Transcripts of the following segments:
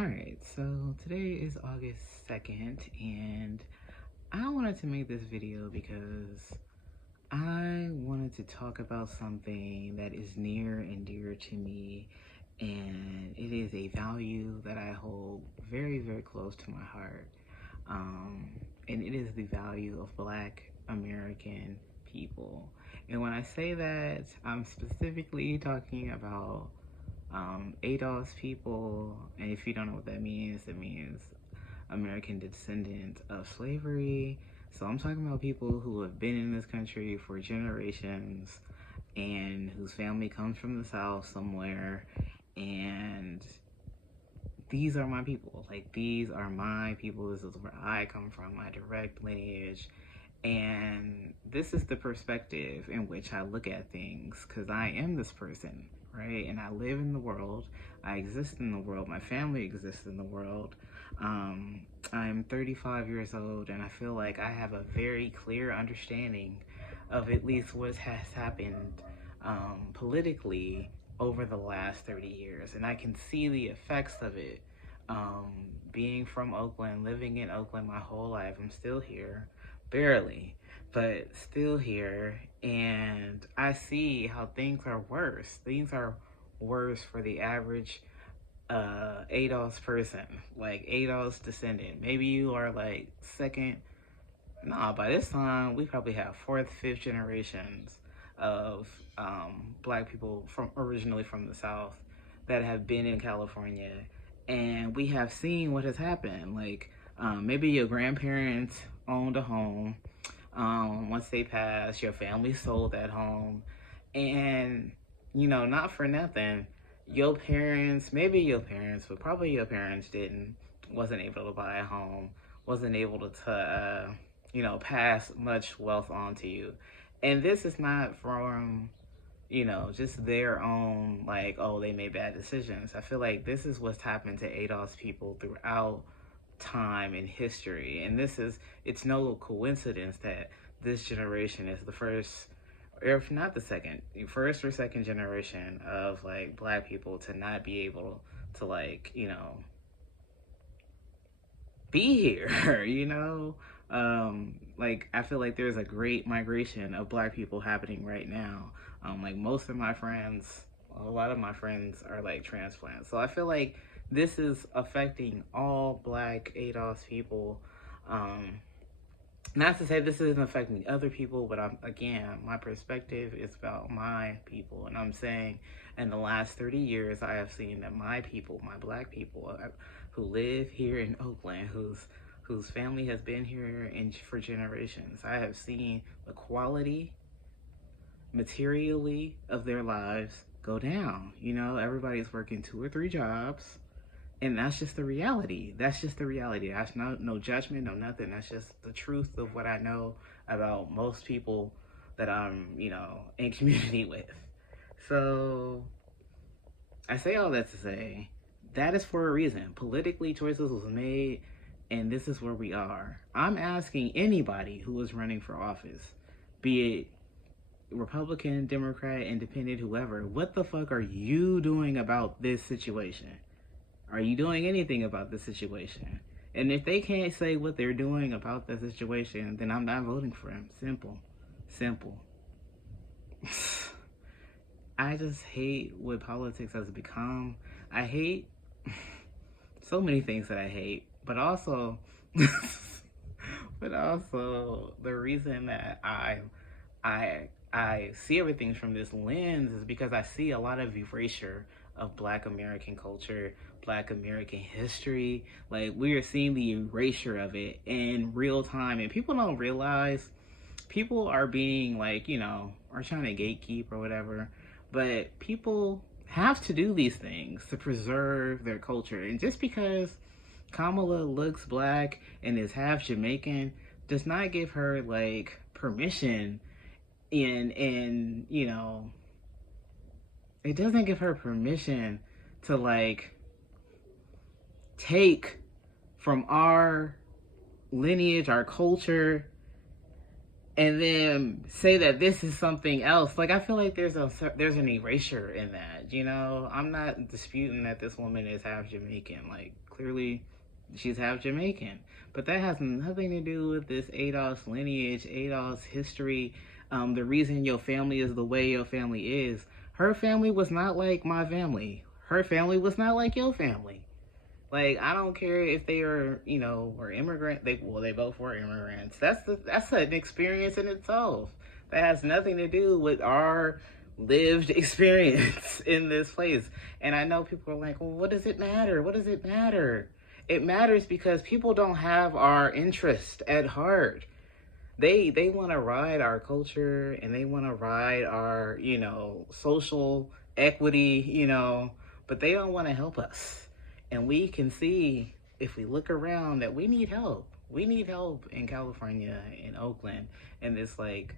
Alright, so today is August 2nd, and I wanted to make this video because I wanted to talk about something that is near and dear to me, and it is a value that I hold very, very close to my heart. And it is the value of Black American people. And when I say that, I'm specifically talking about ADOS people, and if you don't know what that means, it means American descendant of slavery. So I'm talking about people who have been in this country for generations and whose family comes from the South somewhere, and these are my people. Like, these are my people. This is where I come from, my direct lineage. And this is the perspective in which I look at things, because I am this person, right? And I live in the world. I exist in the world. My family exists in the world. I'm 35 years old, and I feel like I have a very clear understanding of at least what has happened politically over the last 30 years. And I can see the effects of it. Being from Oakland, living in Oakland my whole life, I'm still here. Barely, but still here, and I see how things are worse. Things are worse for the average ADOS person, like ADOS descendant. Maybe you are like second, nah, by this time we probably have fourth, fifth generations of Black people from originally from the South that have been in California, and we have seen what has happened. Like, maybe your grandparents owned a home. Once they passed, your family sold that home. And, not for nothing, your parents, maybe your parents, but probably your parents wasn't able to buy a home, wasn't able to pass much wealth on to you. And this is not from, just their own, like, oh, they made bad decisions. I feel like this is what's happened to ADOS people throughout time in history. And it's no coincidence that this generation is the first, or if not the second, first or second generation of like Black people to not be able to be here. Like, I feel like there's a great migration of Black people happening right now. Like, most of my friends, a lot of my friends are like transplants. So I feel like this is affecting all Black ADOS people. Not to say this isn't affecting other people, but again, my perspective is about my people. And I'm saying in the last 30 years, I have seen that my people, my Black people who live here in Oakland, whose family has been here for generations, I have seen the quality materially of their lives go down. Everybody's working 2 or 3 jobs. And that's just the reality. That's just the reality. That's no judgment, no nothing. That's just the truth of what I know about most people that I'm, in community with. So I say all that to say that is for a reason. Politically, choices was made, and this is where we are. I'm asking anybody who is running for office, be it Republican, Democrat, Independent, whoever, what the fuck are you doing about this situation? Are you doing anything about the situation? And if they can't say what they're doing about the situation, then I'm not voting for them. Simple. I just hate what politics has become. I hate so many things that I hate, but also, the reason that I see everything from this lens is because I see a lot of erasure of Black American culture, Black American history. Like, we are seeing the erasure of it in real time, and people don't realize people are being are trying to gatekeep or whatever, but people have to do these things to preserve their culture. And just because Kamala looks Black and is half Jamaican does not give her permission in it doesn't give her permission to take from our lineage, our culture, and then say that this is something else. Like, I feel like there's an erasure in that, you know? I'm not disputing that this woman is half Jamaican. Like, clearly she's half Jamaican. But that has nothing to do with this ADOS lineage, ADOS history, the reason your family is the way your family is. Her family was not like my family. Her family was not like your family. Like, I don't care if they are, you know, were immigrant. They both were immigrants. That's an experience in itself. That has nothing to do with our lived experience in this place. And I know people are like, well, what does it matter? What does it matter? It matters because people don't have our interest at heart. They want to ride our culture, and they want to ride our, you know, social equity, you know, but they don't want to help us. And we can see, if we look around, that we need help. We need help in California, in Oakland, in this like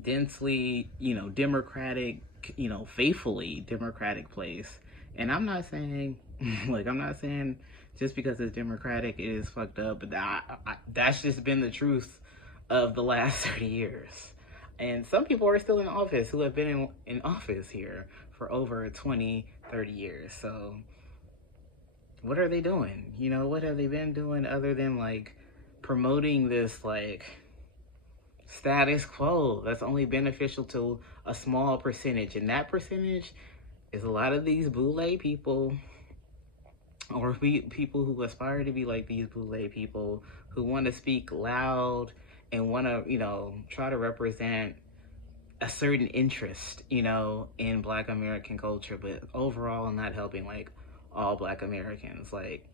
densely, you know, democratic, you know, faithfully democratic place. And I'm not saying, like, I'm not saying just because it's democratic it is fucked up, but that's just been the truth of the last 30 years. And some people are still in office who have been in office here for over 20, 30 years. So what are they doing? You know, what have they been doing other than like promoting this like status quo that's only beneficial to a small percentage? And that percentage is a lot of these boule people, or people who aspire to be like these boule people, who want to speak loud and want to, you know, try to represent a certain interest, you know, in Black American culture, but overall not helping like all Black Americans. Like,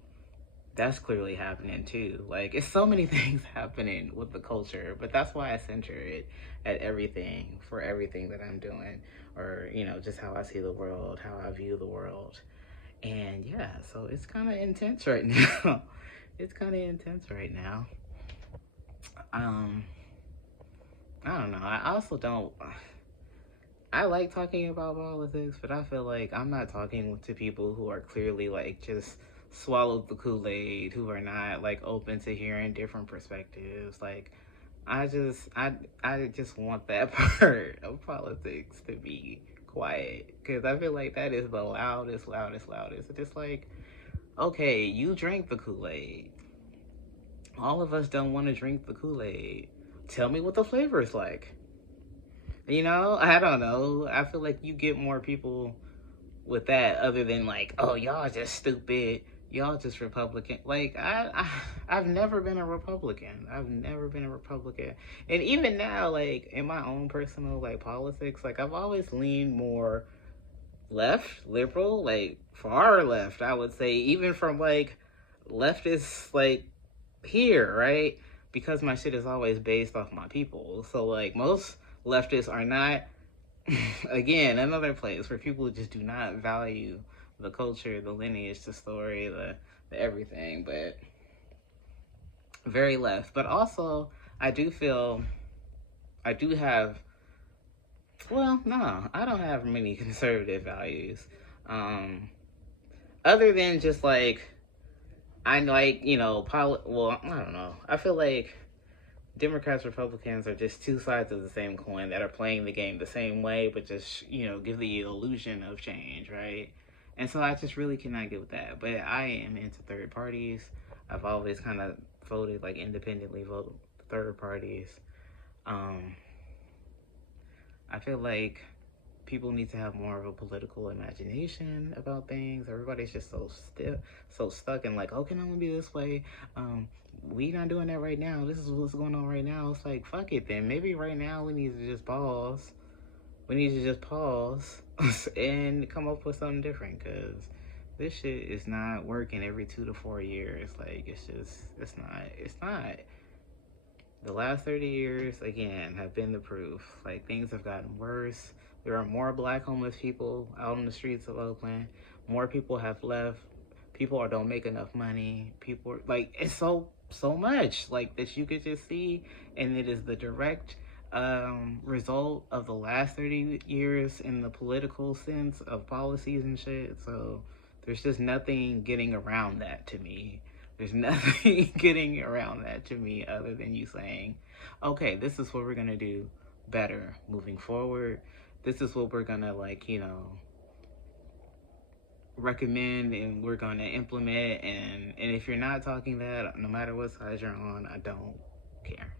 that's clearly happening too. Like, it's so many things happening with the culture, but that's why I center it at everything, for everything that I'm doing, or, you know, just how I see the world, how I view the world. And yeah, so it's kind of intense right now. It's kind of intense right now. I don't know. I also don't. I like talking about politics, but I feel like I'm not talking to people who are clearly like just swallowed the Kool-Aid, who are not like open to hearing different perspectives. Like, I just want that part of politics to be quiet, because I feel like that is the loudest. It's just like, okay, you drank the Kool-Aid. All of us don't want to drink the Kool-Aid. Tell me what the flavor is like. You know, I don't know. I feel like you get more people with that, other than like, oh, y'all just stupid. Y'all just Republican. Like, I've never been a Republican. I've never been a Republican. And even now, like, in my own personal, like, politics, like, I've always leaned more left, liberal, like, far left, I would say, even from, like, leftists, like, here, right? Because my shit is always based off my people. So, like, most leftists are not, again, another place where people just do not value the culture, the lineage, the story, the everything, but very left. But also, I do have, well, no, I don't have many conservative values. Other than just like, I like, you know, well, I don't know. I feel like Democrats, Republicans are just two sides of the same coin that are playing the game the same way, but just, you know, give the illusion of change, right? And so I just really cannot get with that. But I am into third parties. I've always kind of voted, like, independently voted third parties. I feel like people need to have more of a political imagination about things. Everybody's just so stuck in like, oh, can I only be this way? We not doing that right now. This is what's going on right now. It's like, fuck it then. Maybe right now we need to just pause. We need to just pause and come up with something different, because this shit is not working every 2 to 4 years. Like, it's not. The last 30 years, again, have been the proof. Like, things have gotten worse. There are more Black homeless people out on the streets of Oakland. More people have left. People don't make enough money. People, like, it's so much, like, that you could just see. And it is the direct result of the last 30 years in the political sense of policies and shit. So there's just nothing getting around that to me. There's nothing getting around that to me other than you saying, okay, this is what we're going to do better moving forward. This is what we're going to, like, you know, recommend and we're going to implement. And if you're not talking that, no matter what side you're on, I don't care.